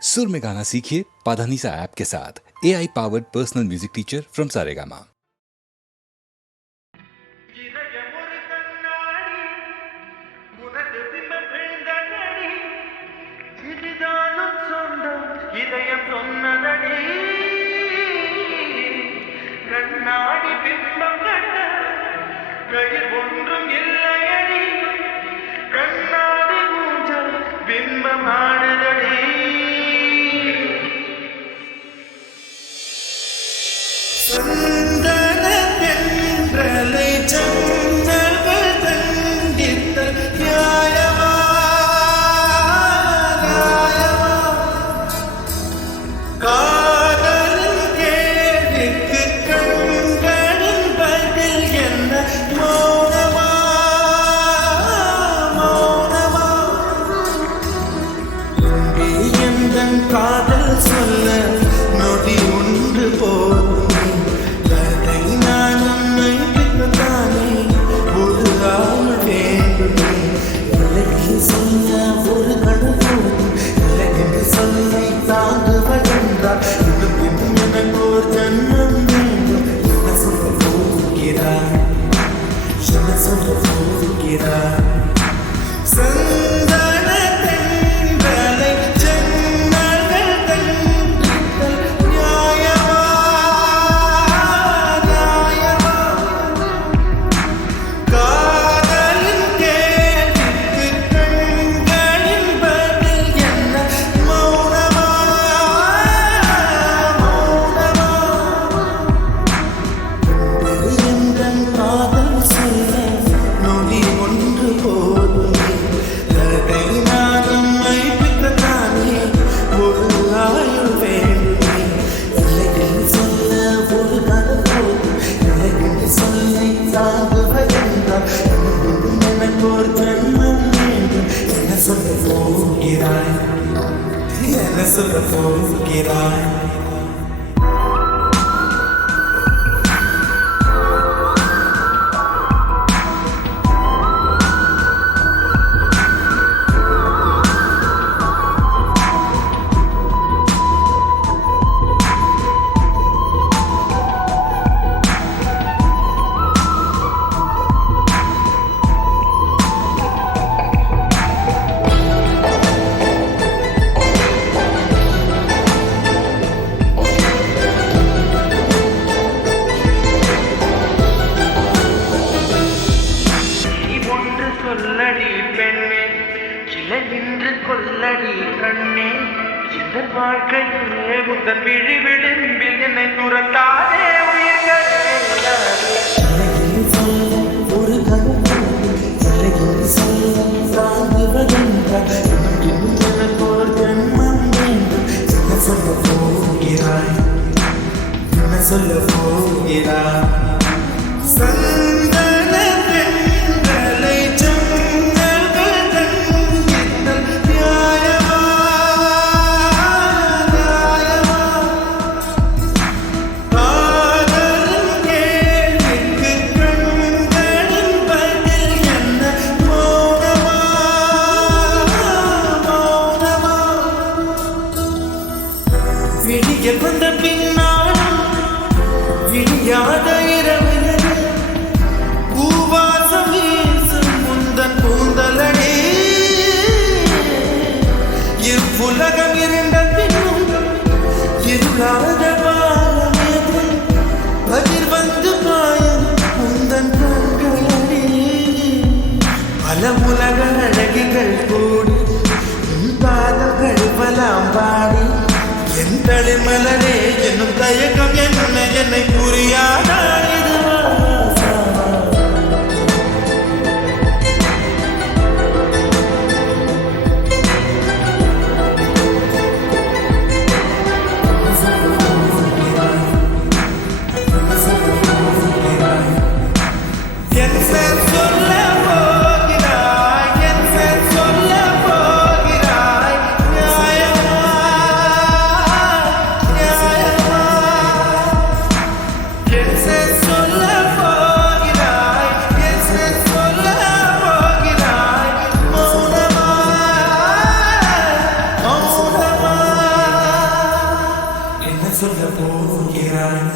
सुर में गाना सीखिए पाधानीसा ऐप के साथ। AI powered personal music teacher from Saregama. கண்ணாடி பிம்பம் கண்ட கையில் ஒன்றும் இல்லையடி கண்ணாடி மூஞ்சல் பிம்பம் ஆடுதடி சந்தன தென்றலை சந்தர்கள் தண்டித்த நியாயமா நியாயமா காதலின் கேள்விக்கு கண்களின் பதில் என்ன மௌனமா மௌனமா எந்தன் காதல் சொல்ல நொடி ஒன்று போதும் கதை நான் உன்னை பின்பற்றானே ஒரு ஆள் வேண்டுமே எனக்கு சொல்ல ஒரு கணம் போதும் எனக்கு சொல்லை தாங்குவதென்றால் இன்னும் இன்னும் எனக்கு ஒரு ஜன்மம் வேண்டும் என்ன சொல்ல போகிறாய் என்ன சொல்ல போகிறாய் சந்தன தென்றலை ஜன்னல்கள் கண்டித்தல் நியாயமா நியாயமா காதலின் கேள்விக்கு கண்களின் பதில் என்ன மௌனமா மௌனமா எந்தன் காதல் சொல்ல நொடி ஒன்று போதுமே கதை நானும் மைப்பிக்கத்தானே ஒரு ஆயுள் வேண்டுமே இல்லைன்னு சொல்ல ஒரு கதை போதும் இல்லைன்னு சொல்லை தாங்குவதென்றால் இன்னும் எனக்கு ஒரு ஜன்மம் வேண்டும் என்ன சொல்ல போகிறாய் என்ன சொல்ல போகிறாய் ஒன்று சொல்லடி பெண்ணே சில நின்று கொல்லடி கண்ணே இந்த வாழ்க்கையிலே உந்தன் விழி விளிம்பில் என்னை துரத்தாதே உயிர்களே ஒரு சொல்ல போகிறாய் என்ன சொல்ல போகிறாய் சந்தன தென்றலை ஜன்னல்கள் கண்டித்தல் நியாயமா நியாயமா காதலின் கேள்விக்கு கண்களின் பதில் என்ன மௌனமா மௌனமா விடியல் வந்த பின்னாலும் விடியாத இரவிலே பூவாசம் வீசும் முந்தன் பூந்தலனே இவ்வுலகம் இருந்த பின்னும் இருளாத பாலமேது பதிர் வந்து பாயும் முந்தன் கண்களே பல உலக அழகிகள் கூடி பாதங்கள் பலாம் பாடி என் தளிர்மலரே என்னும் தயக்கம் என்னை புரியாதா இதுவா நியாயமா நியாயமா சொல்ல போகிறாய்.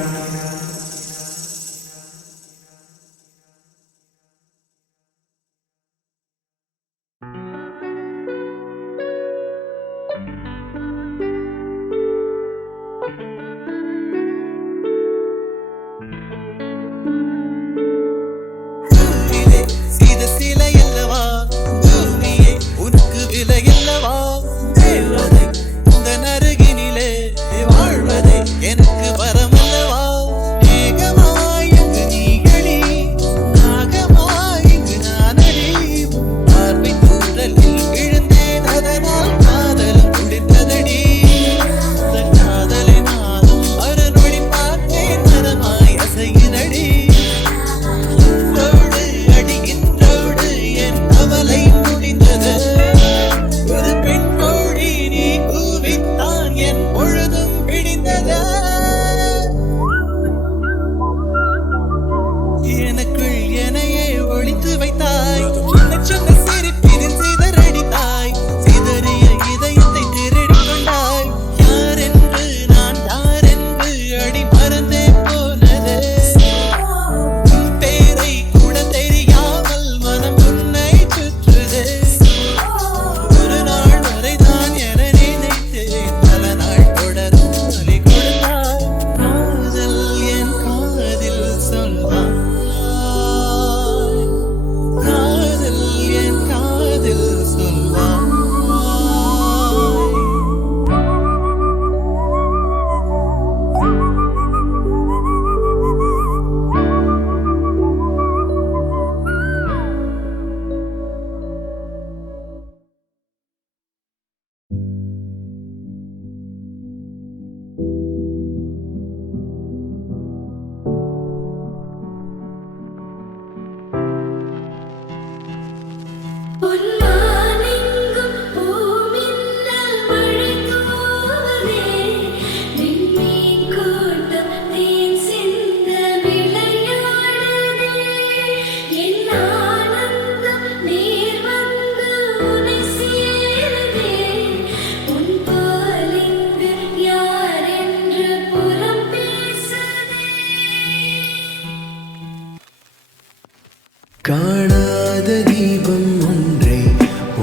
காணாத தீபம் ஒன்றை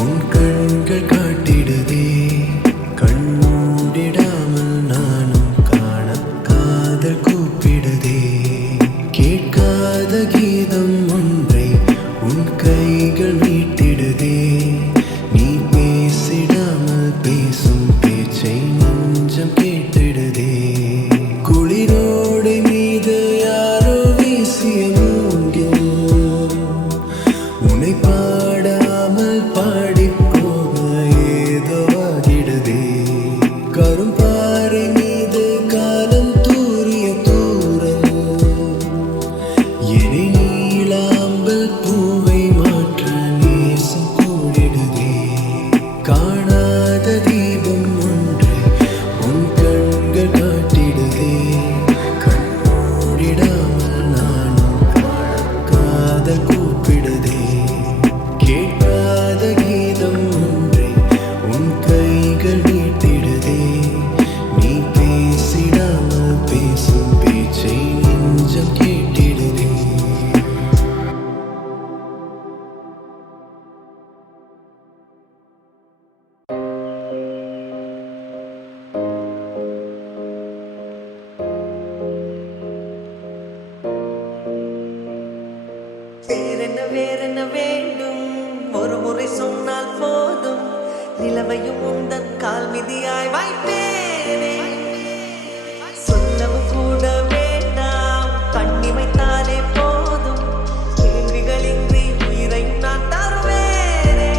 உன் கண்கள் காட்டிடுதே, கண்மூடிடாமல் நானும் காண காதல் கூப்பிடுதே. கேட்காத கீதம் ஒன்றை உன் கைகள் மீட்டிடுதே, நீ பேசிடாமல் பேசும் பேச்சை நெஞ்சம் கேட்டிடுதே. குளிரோடை மீது யாரோ வீசிய மூங்கில் உன்னை பாடாமல் பாடி போக ஏதோ ஆகிடுதே. கரும்பாறை மீது காலம் தூரிய தூரல் என்னை நீளாம்பல் பூவை மாற்ற நேசம் கூடிடுதே. காணாத தீபம் ஒன்று உன் கண்கள் காட்டிடுதே, கண்மூடிடாமல் நானும் காதல் கூப்பிடுதே. கேட்காத கீதம் ஒன்றை உன் கைகள் நீட்டிடுதே, நீ பேசிடாமல் பேசும் பேச்சை நெஞ்சம் கேட்டிடுதே. வேறென்ன வேண்டும், ஒரு முறை சொன்னால் போதும், நிலவையும் உந்தன் கால் மிதியாய் வைப்பேனே. சொல்லவும் கூட வேண்டாம், கண்ணிமைத்தாலே போதும், கேள்விகளின்றி உயிரையும் நான் தருவேனே.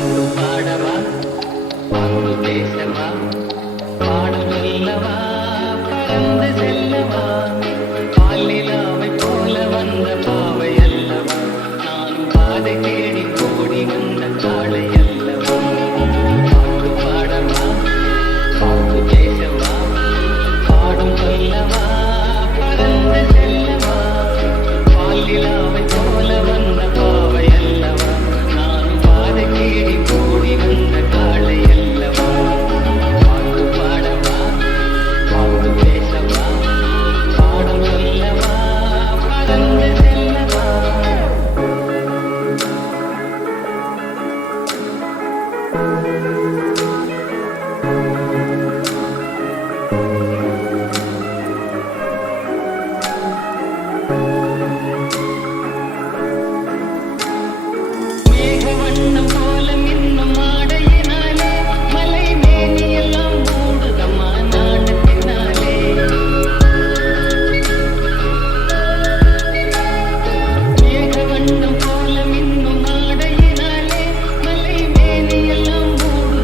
பாட்டு பாடவா பாட்டு பேசவா பாடம் சொல்லவா பறந்து செல்லவா பாலிலாவை போல வந்த பாவை அல்லவா நானும் பாதை தேடி ஓடி வந்த காளை அல்லவா பாட்டு பாடவா பாட்டு பேசவா பாடம் சொல்லவா பறந்து செல்லவா பாலிலாவை போல வந்த பாவை அல்லவா நானும் பாதை தேடி ஓடி வந்த காளை அல்லவா பாட்டு பாடவா பாட்டு பேசவா பாடம் சொல்லவா பறந்து செல்லவா மேகவண்ணம் போல மின்னும் ஆடையினாலே மலை மேனியெல்லாம் மூடுதம்மா நாணத்தினாலே மேகவண்ணம் போல மின்னும் ஆடையினாலே மலை மேனியெல்லாம் மூடுதம்மா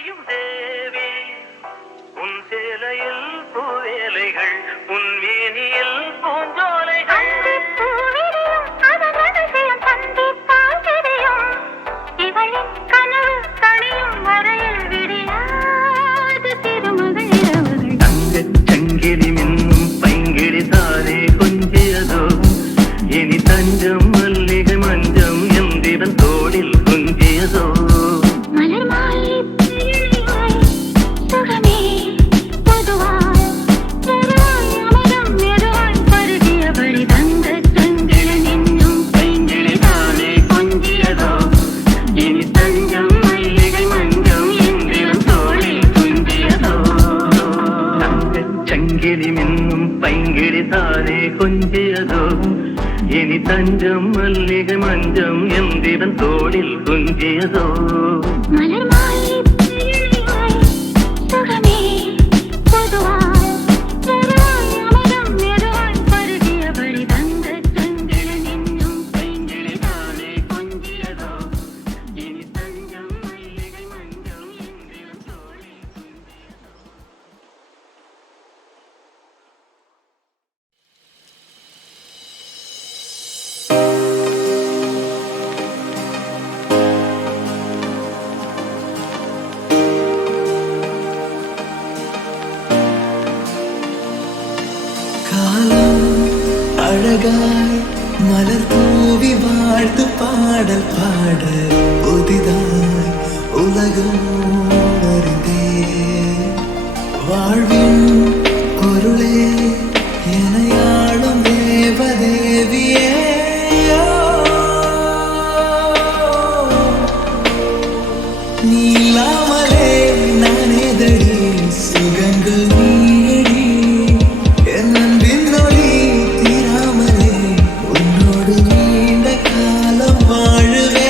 செய்யும் தேவி உன் சேலையில் பூவேலைகள் உன் மேனியில் பூஞ்சோலைகள் சங்கிலி மின்னும் பைங்கிழி தாரே கொஞ்சியதோ இனி தஞ்சம் மல்லிகை மஞ்சம் எந்திரன் தோளில் கொஞ்சியதோ கொஞ்சியதோ இனி தஞ்சம் மல்லிகை மஞ்சம் எந்திரன் தோளில் குஞ்சியதோ அழகாய் மலர் பூவி வாழ்த்து பாடல் பாட புதிதாய் உலகம் அறிந்தே வாழ்வின் பொருளே எனையாளும் தேவதேவியே நீலாமலே நானேதடி சுகங்கள் நீயடி என் அன்பின் ஒளி தீராமலே உன்னோடு நீண்ட காலம் வாழுவே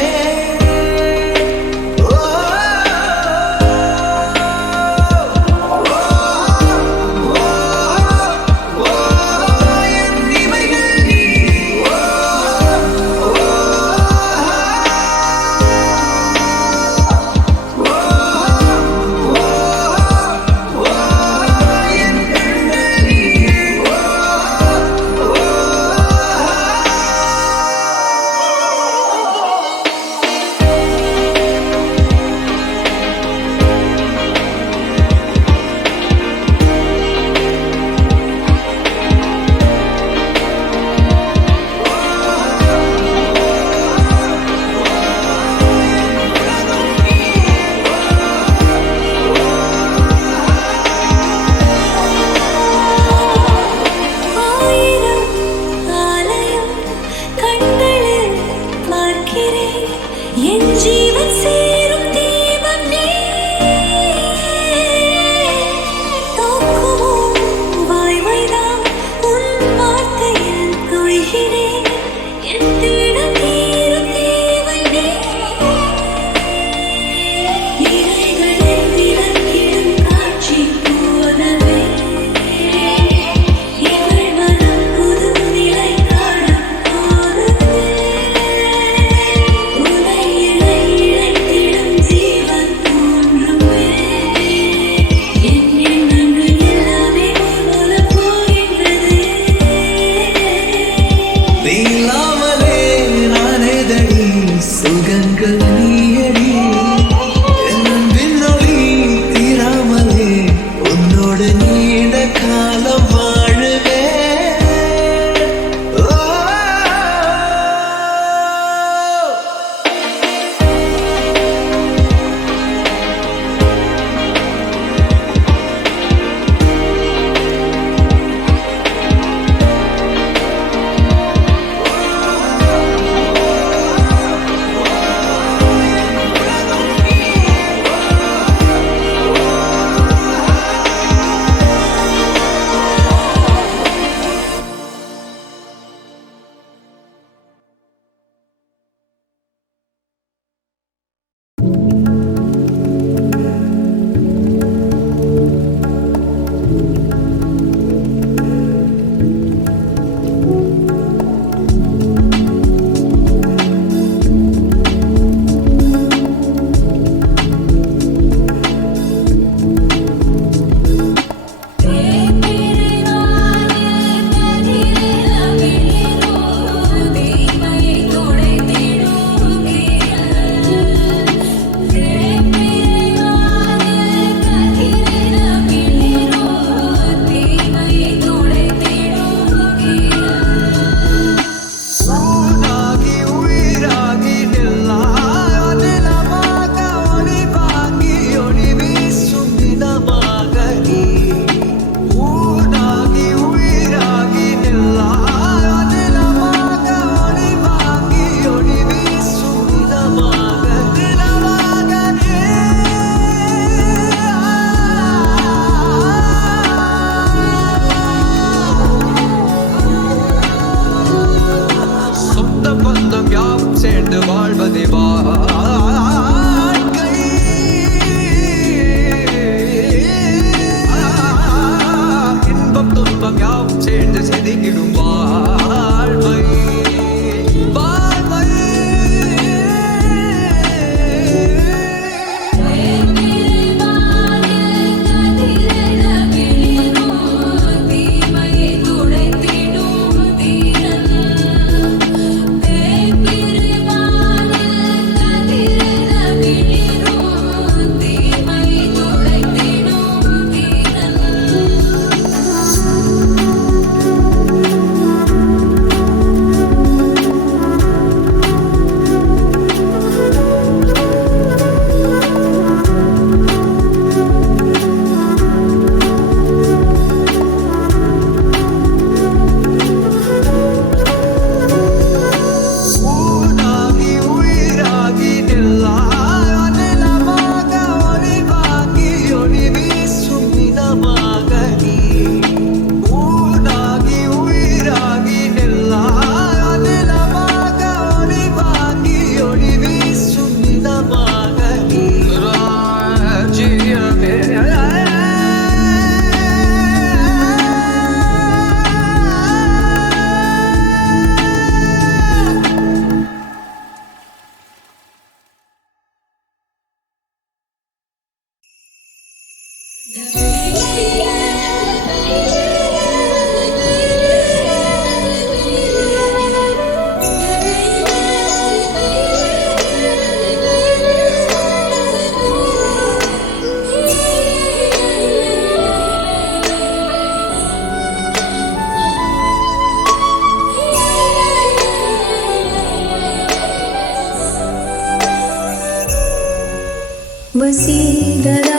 வசீகரா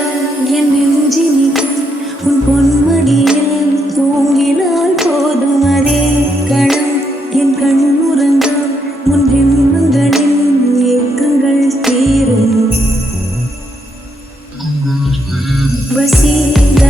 என் நெஞ்சினில் உன் பொன்மடியில் தூங்கினால் போதும் அதே கணம் என் கண்ணுறங்கா உன் பிம்பங்களின் ஏக்கங்கள் தீரும் வசீகரா